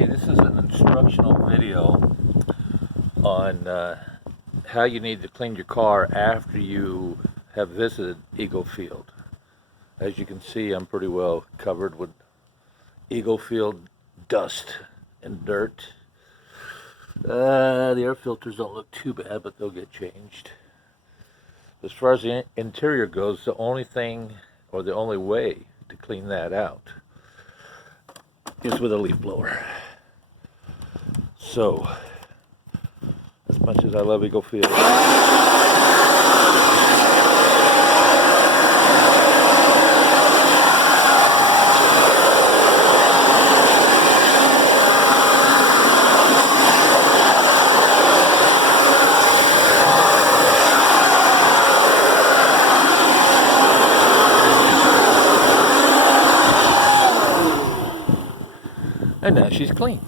Okay, this is an instructional video on how you need to clean your car after you have visited Eagle Field. As you can see, I'm pretty well covered with Eagle Field dust and dirt. The air filters don't look too bad, but they'll get changed. As far as the interior goes, the only thing or the only way to clean that out is with a leaf blower. So, as much as I love Eagle Field, and now she's clean.